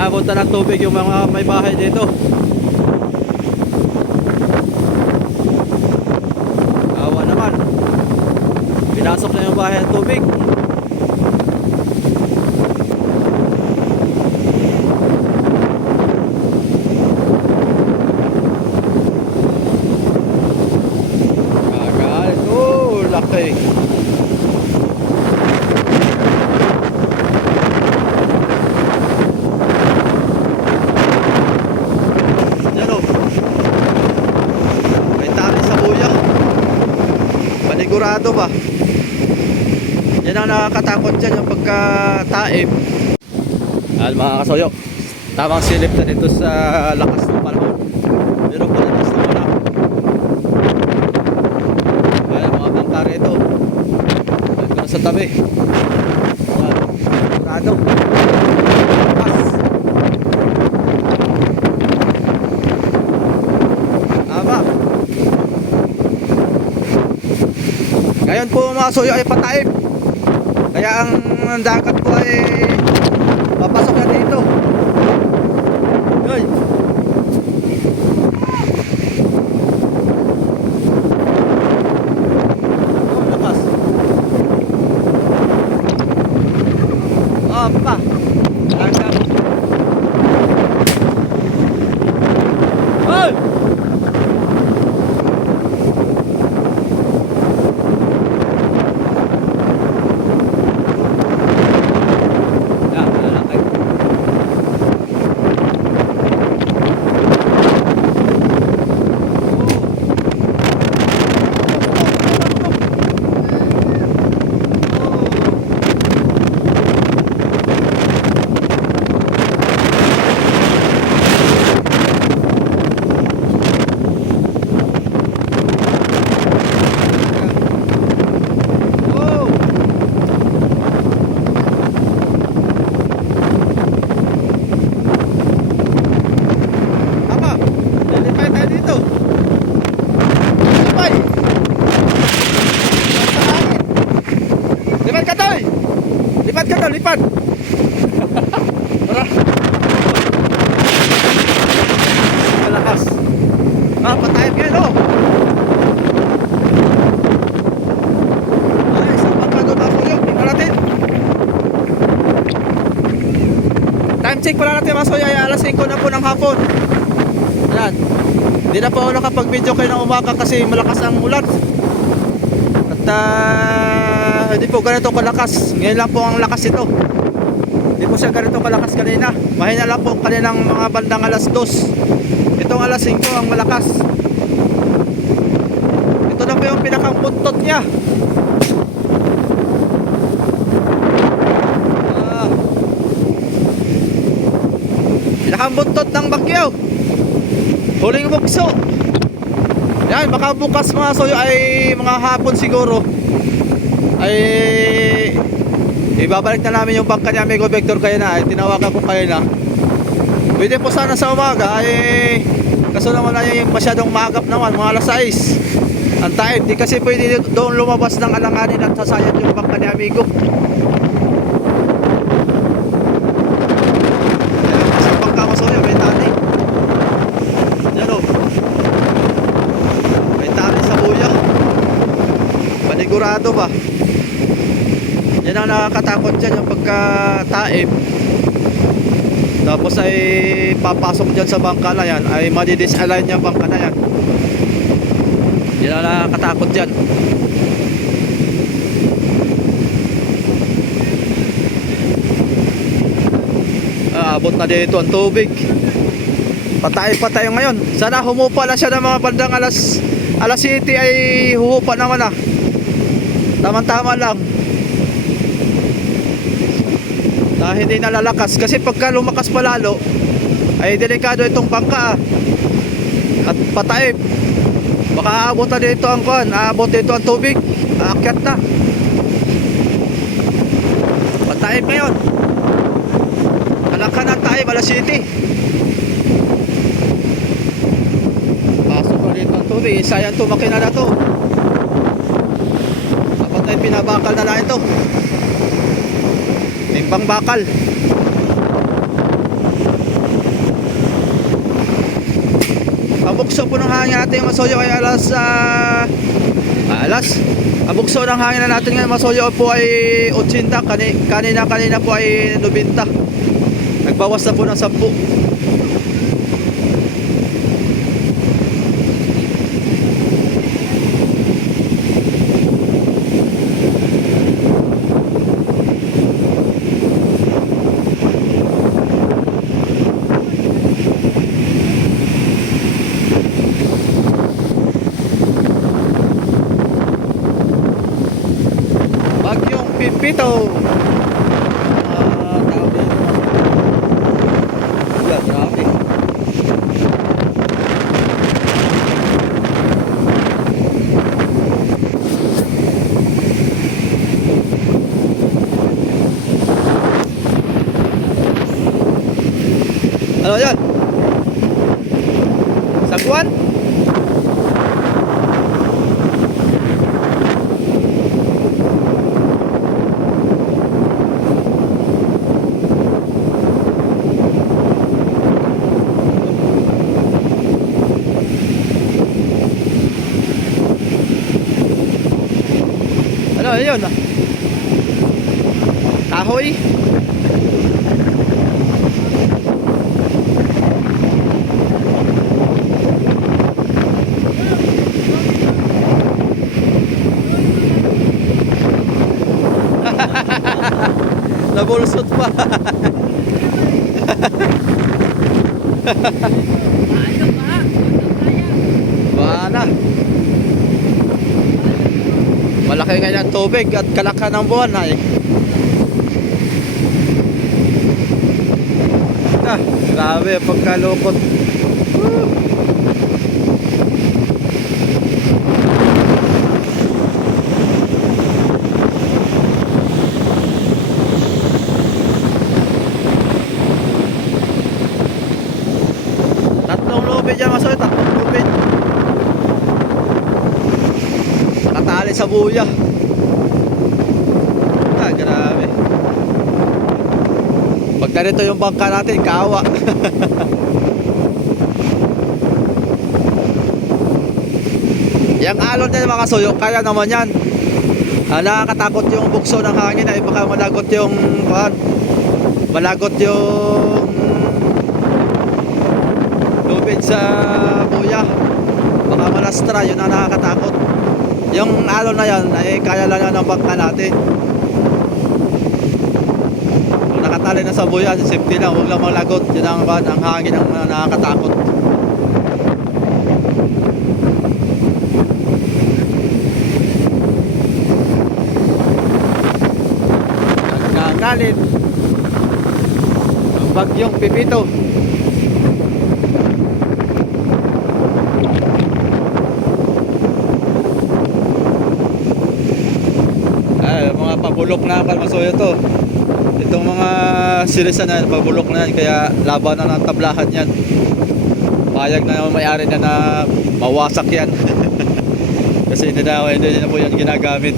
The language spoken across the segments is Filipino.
Inabot na ng tubig yung mga may bahay dito. Awa naman. Pinasok na yung bahay ng tubig. Kagalit. Oh, laki. Yan o. May tali sa buya. Panigurado ba? Yan ang nakakatakot dyan yung pagkataib. Ayan mga kasoyo. Tamang silip na dito sa lakas ng panahon. Pero palakas na wala. Ayan mga bangka rito. Na sa tabi. Ayan. Ngayon po mga soyo ay pataib. Kaya ang dagat po ay papasok na dito. Yoy. Oh, lakas. Oh, pa. Dagat. Hoy! Yan, lalaki. Oh! Apa? Lilipay tayo dito. Lilipay. Sa hangin. Lipat ka tayo. Lipat ka tayo, lipat. Tara. Malakas. Ah, patayin kayo, no? Ay, isang bangka doon ako yun. Tingnan natin. Check pala natin mga soya alas 5 na po ng hapon. Yan. Hindi na po ako nakapag-video kayo ng umaga kasi malakas ang ulan. At ah, hindi po ganito kalakas. Ngayon lang po ang lakas ito. Hindi po siya ganito kalakas kanina. Mahina lang po kaninang mga bandang alas 2. Itong alas 5 ang malakas. Ito na po yung pinakang niya. Ah. Pinakambuntot ng bagyo. Huling bukso. Yan, baka bukas mga soyo ay mga hapon siguro. Ay ibabalik na namin yung bangka ni Amigo Vector kayo na. Ay tinawagan ko kayo na. Pwede po sana sa umaga ay kaso naman ay masyadong maagap naman mga alas 6 ang time di kasi pwede doon lumabas ng alanganin at sasayad yung bangka ni Amigo Sa bangka ko soyo, may tali. Yan o. May tali sa buya. Ba? Yan ang nakakatakot dyan, yung pagkataib. Tapos ay papasok dyan sa bangka na yan, ay madidisalign yung bangka na yan. Yan ang nakakatakot dyan. Aabot na dito ang tubig. Patay-patay ngayon. Sana humupa na siya ng mga bandang alas alas 7 ay huhupa naman ah. Tama-tama lang. Na hindi nalalakas kasi pagka lumakas pa lalo ay delikado itong bangka ah. At patay. Baka aabot na dito ang kuan, aabot dito ang tubig. Aakyat na. Patay ngayon. Anak ka ng tayo, Bala City. Pasok na dito ang tubig. Sayang to, makina na to ay pinabakal na lang ito. Timbang bakal abukso po ng hangin natin masoyo. Kay alas uh, alas. Abukso ng hangin na natin ngayon masoyo. Po ay 80 kanina kanina po ay 90 nagbawas na po ng 10 Ano yun? Kahoy? Nabulusot pa. Bana. Malaki ngayon ang tubig at kalakhan ng buwan ay. Ah, grabe pagkalukot. Tatlong lubid yan masoy, tatlong buya. Ah, grabe. Pag ganito yung bangka natin, kawa. yung alon din mga suyo, kaya naman yan. Ah, nakakatakot yung bukso ng hangin ay baka malagot yung kuhan. Malagot yung lubid sa buya. Baka malastra, yun ang nakakatakot. Yung alon na yan, ay kaya lang yan ng bangka natin. Kung nakatali na sa buya, safety lang, huwag lang malagot. Yun ang, ang hangin ang nakakatakot. Nagagalit. Ang bagyong pipito. Ay, mga pabulok na kalmasuyo to. Itong mga sirisan na yan, pabulok na yan, kaya laban na ng tablahan yan. Payag na naman may-ari na na mawasak yan. Kasi hindi na, hindi na po yan ginagamit.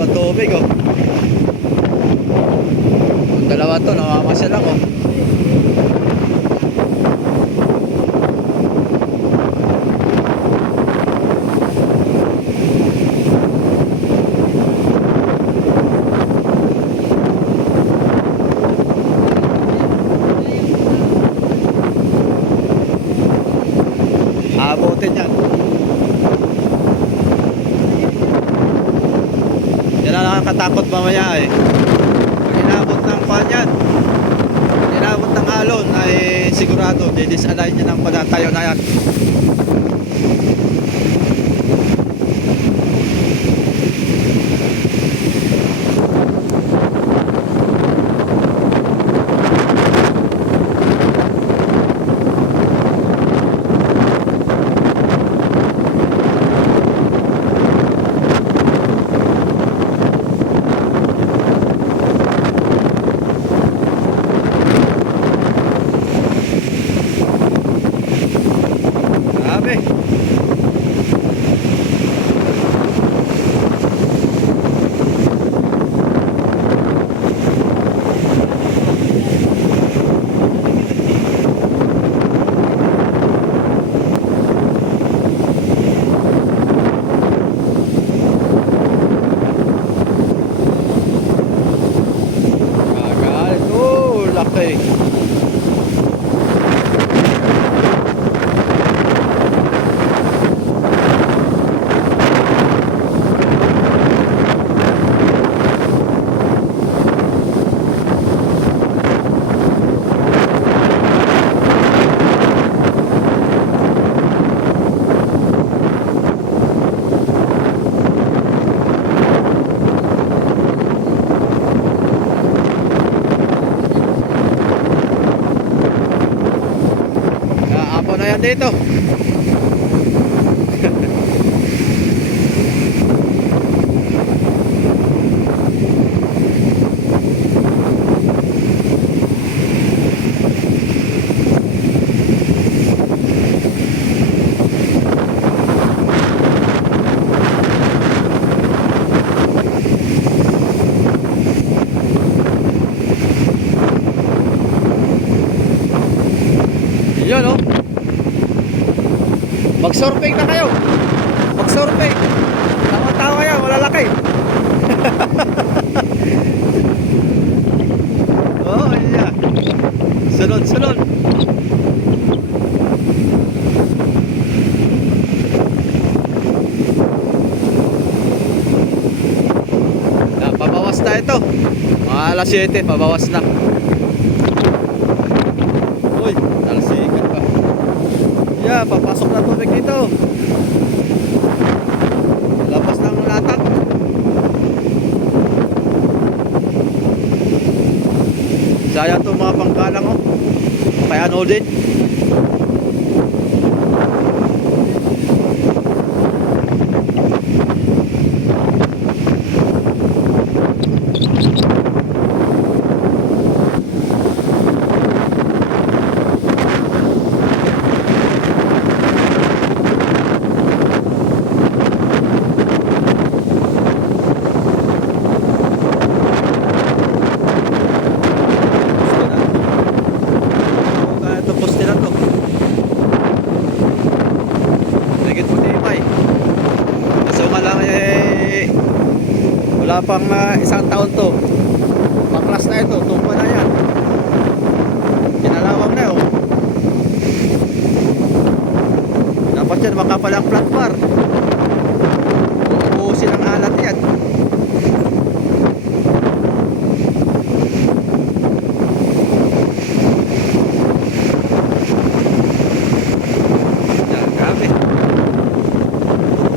Pasok na dito ang tubig oh. Yung dalawa to, namamasyal ako. Abutin yan. Yan ang nakakatakot mamaya eh. Pag inabot ng pan yan, pag inabot ng alon ay sigurado, didisalign niya ng panatayo na yan. Dito. Yun oh. Na kayo. Mag-surfing. Tama-tama yan, malalaki. oh, yeah. Sunod, sunod. Ah, pabawas na ito. Mga alas 7, pabawas na. Yeah, papasok na tubig dito. Labas ng latak. Sayang to mga pangkalang oh. Kaya ano din. Kaya ito poste na to. Higit mo tibay. Kaso nga lang eh wala pang ah, isang taon to. Paklas na ito, tumpa na yan. Kinalawang na oh. Dapat yan makapalang flat bar. Uubusin ang alat yan. Yan, grabe.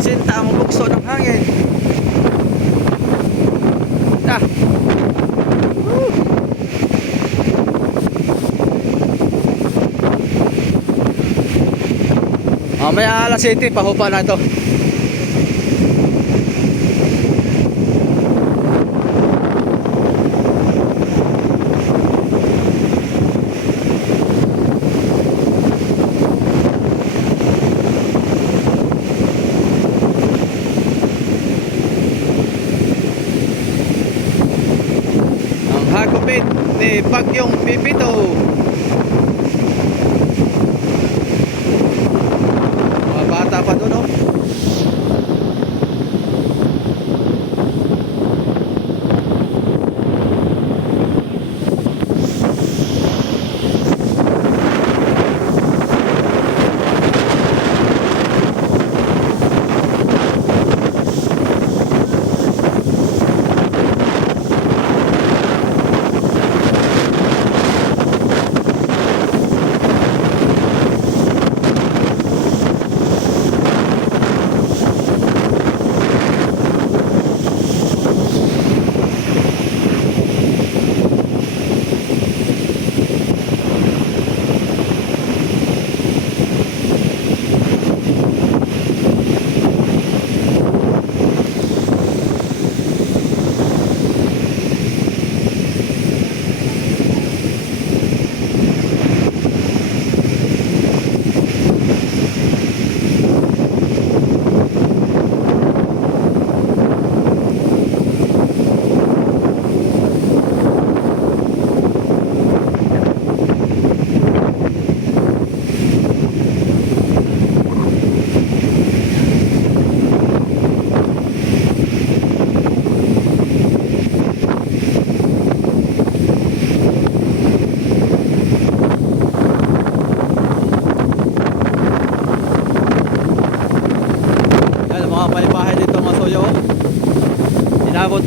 Sinta ang bukso ng hangin. Ta. Woo. Mamaya alas 7, pahupa na ito.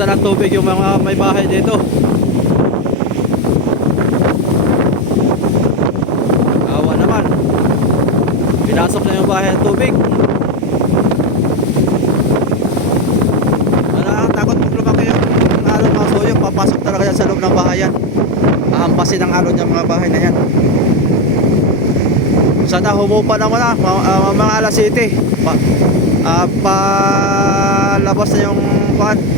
Napunta ng tubig yung mga may bahay dito. Awa naman. Pinasok na yung bahay ng tubig. Nakakatakot pag lumaki yung alon mga soyo. Papasok talaga sa loob ng bahayan. Ahampasin ang alon yung mga bahay na yan. Sana humupa naman na ah, mga alas 7. Pa, ah, palabas na yung pan.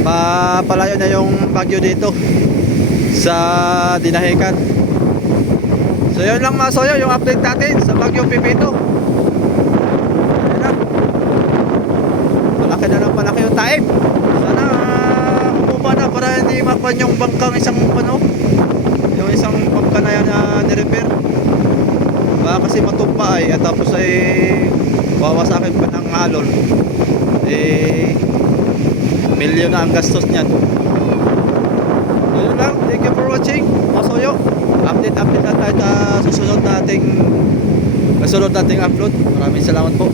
Pa, palayo na yung bagyo dito sa Dinahican. So yun lang mga soyo, yung update natin sa Bagyo Pipito. Malaki na lang palaki yung taib. Sana humupa na para hindi makuha yung bangkang isang ano, yung isang bangka na yan na nirepair. Baka kasi matumpa ay at tapos ay wawasakin pa ng alon. Eh, milyon na ang gastos niyan. Yun lang. Thank you for watching. Masoyo. Update, update na tayo sa susunod nating susunod nating upload. Maraming salamat po.